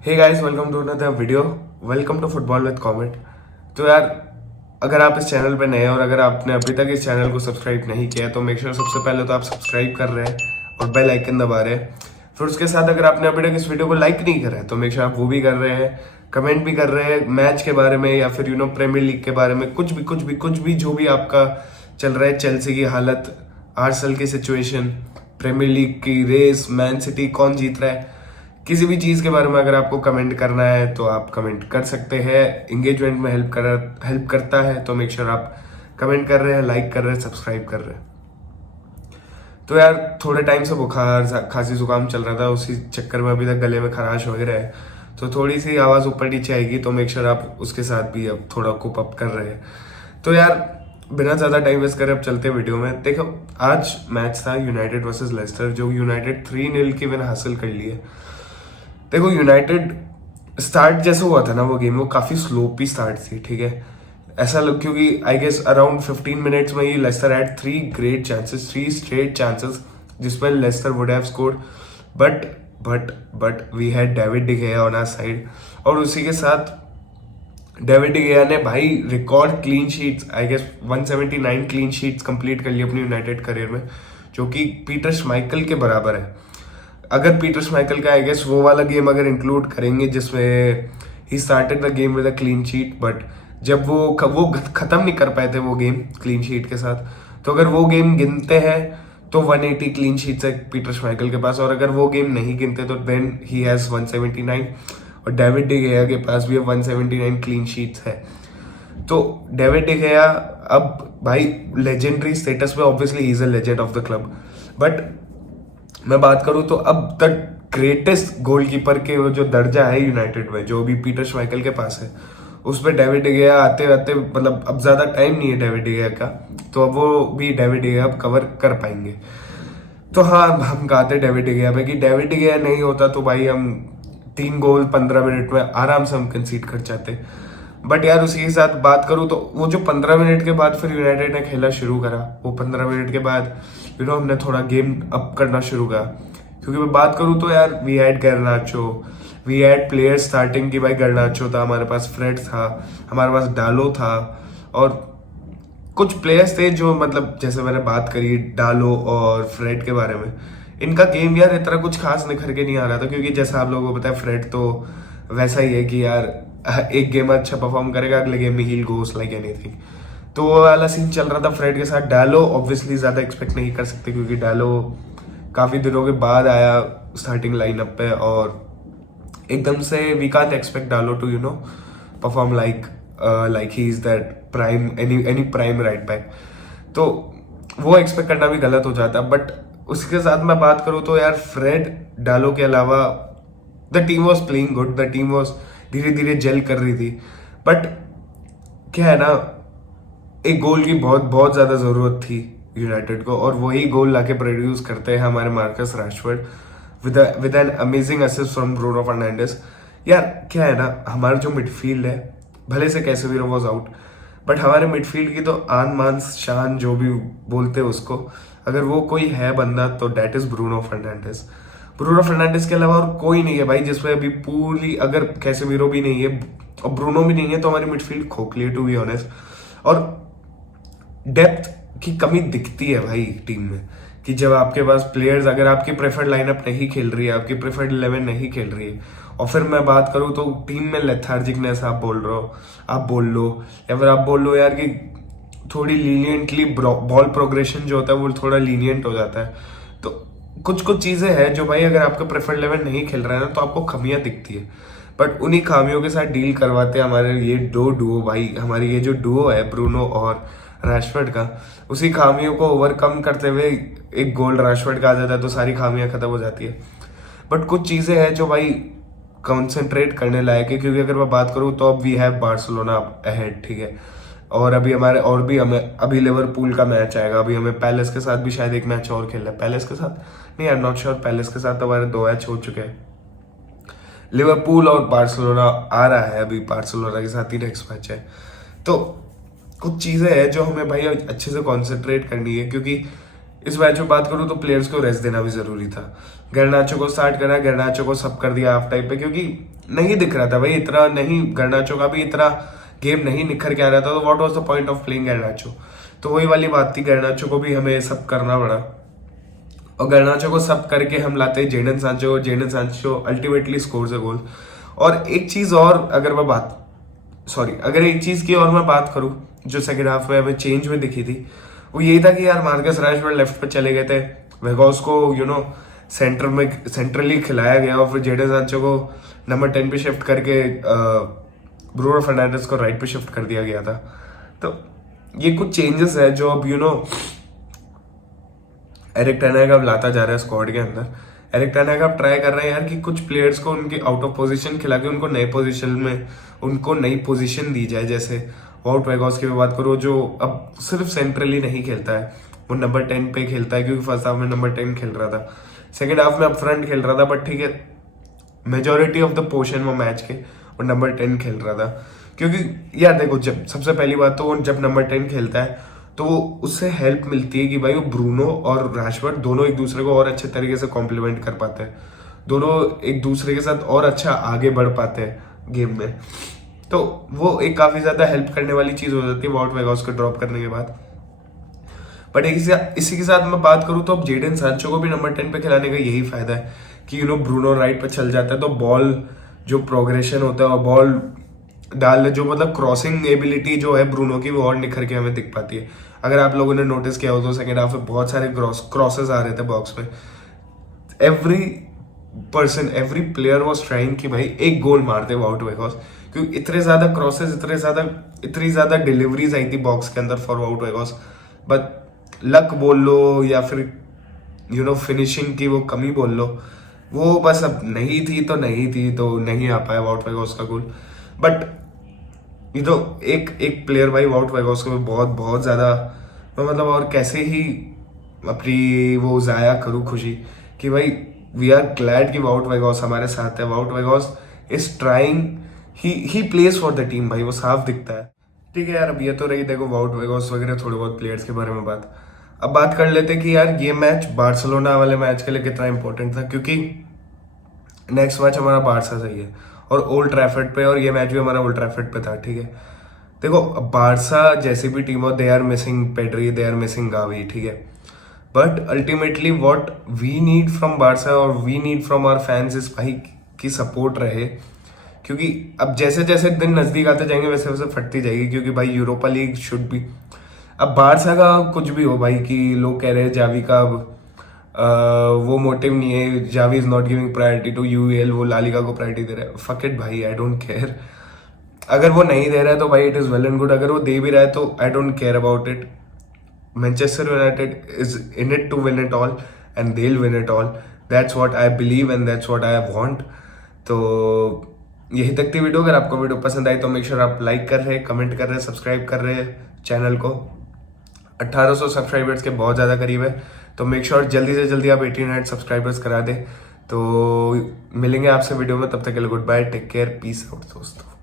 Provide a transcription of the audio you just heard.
Hey guys, welcome to another video. Welcome to football with Comet. तो यार, अगर आप इस चैनल पे नए हैं और अगर आपने अभी तक इस चैनल को सब्सक्राइब नहीं किया है तो मेक श्योर सबसे पहले तो आप सब्सक्राइब कर रहे हैं और बेल आइकन दबा रहे हैं। फिर उसके साथ अगर आपने अभी तक इस वीडियो को लाइक नहीं करा है तो मेक श्योर आप वो भी कर रहे हैं, कमेंट भी कर रहे हैं मैच के बारे में या फिर प्रीमियर लीग के बारे में, कुछ भी जो भी आपका चल रहा है। चेल्सी की हालत, आर्सेनल की सिचुएशन, प्रीमियर लीग की रेस, मैन सिटी कौन जीत रहा है, किसी भी चीज़ के बारे में अगर आपको कमेंट करना है तो आप कमेंट कर सकते हैं। इंगेजमेंट में हेल्प करता है, तो मेक श्योर आप कमेंट कर रहे हैं, लाइक कर रहे हैं, सब्सक्राइब कर रहे हैं। तो यार, थोड़े टाइम से बुखार खांसी जुकाम चल रहा था, उसी चक्कर में अभी तक गले में खराश वगैरह है, तो थोड़ी सी आवाज़ ऊपर नीचे आएगी, तो मेक श्योर आप उसके साथ भी अब थोड़ा कोप अप कर रहे हैं। तो यार, बिना ज़्यादा टाइम वेस्ट करे अब चलते हैं वीडियो में। देखो, आज मैच था यूनाइटेड वर्सेस लेस्टर, जो यूनाइटेड 3-0 की विन हासिल कर ली है। देखो, यूनाइटेड स्टार्ट जैसे हुआ था ना वो गेम, वो काफी स्लोपी स्टार्ट थी, ठीक है। ऐसा लग, क्योंकि आई गेस अराउंड 15 मिनट्स में ही लेस्टर हैड 3 स्ट्रेट चांसेस जिसमें Leicester would have scored, but we had David de Gea on our side. और उसी के साथ डेविड डी गेया ने भाई record clean sheets, I guess 179 clean sheets complete कर ली अपनी यूनाइटेड करियर में, जो कि पीटर श्माइकल के बराबर है। अगर पीटर श्माइकल का आई गेस वो वाला गेम अगर इंक्लूड करेंगे जिसमें he started the game with a clean sheet, but जब वो खत्म नहीं कर पाए थे वो गेम क्लीन शीट के साथ, तो अगर वो गेम गिनते हैं तो 180 क्लीन शीट्स है पीटर श्माइकल के पास, और अगर वो गेम नहीं गिनते तो देन ही हैज 179, और डेविड डी गेया के पास भी 179 क्लीन शीट्स है। तो डेविड डी गेया अब भाई लेजेंडरी स्टेटस पे, obviously he is a legend of the club, but मैं बात करूं तो अब तक ग्रेटेस्ट गोलकीपर के वो जो दर्जा है यूनाइटेड में, जो भी पीटर श्माइकल के पास है, उस पर डेविड डी गेया आते आते, मतलब अब ज्यादा टाइम नहीं है डेविड डी गेया का, तो अब वो भी डेविड डी गेया अब कवर कर पाएंगे। तो हाँ, हम कहते हैं डेविड डी गेया पे कि डेविड डी गेया नहीं होता तो भाई हम 3 गोल 15 मिनट में आराम से हम कंसीड कर जाते। बट यार, उसी के साथ बात करूं तो वो जो 15 मिनट के बाद फिर यूनाइटेड ने खेलना शुरू करा, वो 15 मिनट के बाद हमने थोड़ा गेम अप करना शुरू करा। क्योंकि मैं बात करूं तो यार, we had Garnacho, we had players starting की। भाई गर्नाचो था हमारे पास, फ्रेड था हमारे पास, डालो था, और कुछ प्लेयर्स थे जो, मतलब जैसे मैंने बात करी डालो और फ्रेड के बारे में, इनका गेम यार इतना कुछ खास निखर के नहीं आ रहा था। क्योंकि जैसा आप लोगों को पता है, फ्रेड तो वैसा ही है कि यार एक गेम अच्छा परफॉर्म करेगा, अगले गेम में ही गोस लाइक एनीथिंग। तो वो वाला सीन चल रहा था फ्रेड के साथ। डालो ऑब्वियसली ज्यादा एक्सपेक्ट नहीं कर सकते, क्योंकि डालो काफी दिनों के बाद आया स्टार्टिंग लाइनअप पे, और एकदम से we can't expect Dalot to perform like he is that prime any prime right back. तो वो एक्सपेक्ट करना भी गलत हो जाता। बट उसके साथ मैं बात करूं तो यार, फ्रेड डालो के अलावा the team was playing good, the team was धीरे धीरे जेल कर रही थी। बट क्या है ना, एक गोल की बहुत बहुत ज्यादा जरूरत थी यूनाइटेड को, और वही गोल लाके प्रोड्यूस करते हैं हमारे Marcus Rashford with an amazing assist from Bruno Fernandes. यार क्या है ना, हमारा जो मिडफील्ड है, भले से कैसेमीरो वाज आउट, बट हमारे मिडफील्ड की तो आन मान शान जो भी बोलते हैं उसको, अगर वो कोई है बंदा तो that is Bruno Fernandes. Bruno Fernandes के अलावा और कोई नहीं है भाई जिसमें अभी पूरी, अगर कैसेमीरो भी नहीं है और ब्रूनो भी नहीं है, तो हमारी मिडफील्ड खोखली है टू बी ऑनेस्ट। और डेप्थ की कमी दिखती है भाई टीम में, कि जब आपके पास प्लेयर्स, अगर आपकी प्रेफर्ड लाइनअप नहीं खेल रही है, आपकी प्रेफर्ड 11 नहीं खेल रही है, और फिर मैं बात करूं तो टीम में लेथार्जिकनेस आप बोल रहे हो, आप बोल लो, या फिर आप बोल लो यार कि थोड़ी लीनियंटली बॉल प्रोग्रेशन जो होता है वो थोड़ा लीनियंट हो जाता है। तो कुछ कुछ चीजें हैं जो भाई, अगर आपका प्रेफर्ड 11 नहीं खेल रहा है ना, तो आपको कमियां दिखती है। बट उन्हीं खामियों के साथ डील करवाते हमारे ये दो डुओ भाई, हमारी ये जो डुओ है ब्रूनो और रैशफोर्ड का, उसी खामियों को ओवरकम करते हुए एक गोल रैशफोर्ड का आ जाता है, तो सारी खामियां खत्म हो जाती है। बट कुछ चीजें हैं जो भाई कंसंट्रेट करने लायक है, क्योंकि अगर मैं बात करूं तो अब वी हैव बार्सिलोना अहेड, ठीक है, और अभी हमारे, और भी हमें अभी लिवरपूल का मैच आएगा, अभी हमें पैलेस के साथ भी शायद एक मैच और खेलना है। पैलेस के साथ नहीं, I am not sure, palace के साथ तो हमारे 2 मैच हो चुके हैं। लिवरपूल और बार्सिलोना आ रहा है, अभी बार्सिलोना के साथ ही नेक्स्ट मैच है। तो कुछ चीजें हैं जो हमें भाई अच्छे से कॉन्सेंट्रेट करनी है, क्योंकि इस मैच में बात करूं तो प्लेयर्स को रेस्ट देना भी जरूरी था। गर्नाचो को स्टार्ट करा, गर्नाचो को सब कर दिया हाफ टाइम पे, क्योंकि नहीं दिख रहा था भाई, इतना नहीं, गर्नाचो का भी इतना गेम नहीं निखर के आ रहा था, तो what was the point of playing गर्नाचो। तो वही वाली बात थी, गर्नाचो को भी हमें सब करना पड़ा, और गर्नाचो को सब करके हम लाते Jadon Sancho, Jadon Sancho ultimately scores a goal. और एक चीज और अगर मैं बात अगर एक चीज की और मैं बात करूं जो सेकंड हाफ में हमें चेंज में दिखी थी, वो यही था कि यार मार्कस राशफोर्ड लेफ्ट पे चले गए थे, वेगोस को सेंटर में सेंट्रली खिलाया गया, और फिर जेडन सांचो को नंबर 10 पे शिफ्ट करके ब्रूनो फर्नांडिस को राइट पे शिफ्ट कर दिया गया था। तो ये कुछ चेंजेस है जो अब एरिक टेन हाग अब लाता जा रहा है स्क्वाड के अंदर। एरिक टेन हाग अब ट्राई कर रहे हैं यार कि कुछ प्लेयर्स को उनके आउट ऑफ पोजीशन खिला के उनको नई पोजीशन दी जाए। जैसे वाउट वेगोस की बात करो, जो अब सिर्फ सेंट्रली नहीं खेलता है, वो नंबर 10 पे खेलता है, क्योंकि फर्स्ट हाफ में नंबर 10 खेल रहा था, सेकेंड हाफ में अप फ्रंट खेल रहा था, बट ठीक है मेजोरिटी ऑफ द पोर्शन वो मैच के वो नंबर 10 खेल रहा था। क्योंकि यार देखो, जब सबसे पहली बात तो वो जब नंबर 10 खेलता है तो उससे हेल्प मिलती है कि भाई वो ब्रूनो और राशफोर्ड दोनों एक दूसरे को और अच्छे तरीके से कॉम्प्लीमेंट कर पाते हैं, दोनों एक दूसरे के साथ और अच्छा आगे बढ़ पाते हैं गेम में। तो वो एक काफी ज्यादा हेल्प करने वाली चीज हो जाती है वाउट वेगोस को ड्रॉप करने के बाद। बट इसी के साथ मैं बात करूं तो अब जेडन सांचो को भी नंबर 10 पे खिलाने का यही फायदा है कि ब्रूनो राइट पे चल जाता है, तो बॉल जो प्रोग्रेशन होता है और बॉल डाल जो क्रॉसिंग एबिलिटी जो है ब्रूनो की, वो और निखर के हमें दिख पाती है। अगर आप लोगों ने नोटिस किया हो तो सेकेंड हाफ में बहुत सारे क्रॉसेस आ रहे थे बॉक्स में, एवरी प्लेयर वॉज ट्राइंग कि भाई एक गोल मार दे वाउट वेगोस, क्योंकि इतने ज्यादा क्रॉसेस, इतनी ज्यादा डिलीवरीज आई थी बॉक्स के अंदर फॉर वाउट वेगोस। बट लक बोल लो या फिर फिनिशिंग की वो कमी बोल लो, वो बस अब नहीं थी तो नहीं आ पाया वाउट वेगोस का गोल। बट एक प्लेयर भाई वाउट वेगोस को बहुत बहुत ज्यादा और कैसे ही अपनी वो जाया करूँ खुशी कि भाई वी आर ग्लैड कि वाउट वेगोस हमारे साथ है। वाउट वेगोस is trying, he plays for the team भाई, वो साफ दिखता है। ठीक है यार, अब ये तो रही देखो वाउट वेगोस वगैरह थोड़े बहुत प्लेयर्स के बारे में बात। अब बात कर लेते कि यार ये मैच बार्सिलोना वाले मैच के लिए कितना इंपॉर्टेंट था, क्योंकि नेक्स्ट मैच हमारा बारसा सही है और ओल्ड ट्रैफर्ड पे, और ये मैच भी हमारा ओल्ड ट्रैफर्ड पे था। ठीक है, देखो बारसा जैसी भी टीम हो, they are missing Pedri, they are missing Gavi, ठीक है, but ultimately what we need from Barca और we need from our fans is भाई की सपोर्ट रहे, क्योंकि अब जैसे जैसे दिन नजदीक आते जाएंगे वैसे वैसे फटती जाएगी, क्योंकि भाई यूरोपा लीग शुड भी, अब बारसा का कुछ भी हो भाई कि लोग कह रहे हैं जावी का वो मोटिव नहीं है, Xavi is not giving priority to UEL, वो लालिगा को प्रायोरिटी दे रहा है, फक इट भाई, आई डोंट केयर। अगर वो नहीं दे रहा है तो भाई it is well and good, अगर वो दे भी रहा है तो I don't care about it. Manchester United is in it to win it all and they will win it all, that's what I believe and that's what I want. तो यही तक थी वीडियो। अगर आपको वीडियो पसंद आई तो make sure आप like कर रहे, कमेंट कर रहे, सब्सक्राइब कर रहे चैनल को। 1800 सब्सक्राइबर्स के बहुत ज़्यादा करीब है, तो मेक श्योर जल्दी से जल्दी आप 1800 सब्सक्राइबर्स करा दे। तो मिलेंगे आपसे वीडियो में, तब तक के लिए goodbye, take care, peace out दोस्तों।